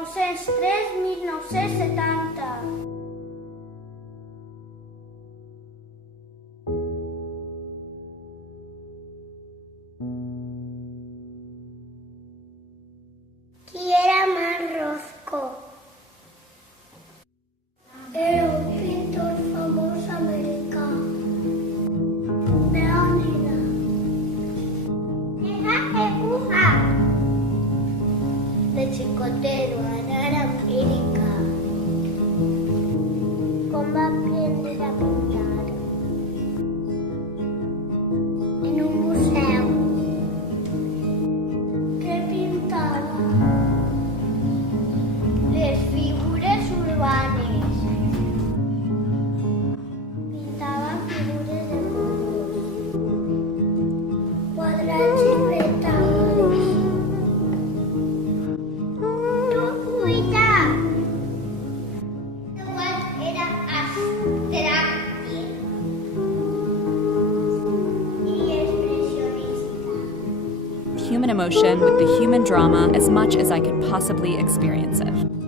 1903-1970. Qui era Marc Rothko? Era un pintor famós americà. Leònida. Era època de xicotero anar a Amèrica. Com va aprendre a pintar? En un museu. Què pintava? Les figures urbanes. Pintava figures de monos, quadrats i rectangles. Tuita! Era abstracte i expressionista. Human emotion with the human drama as much as I could possibly experience it.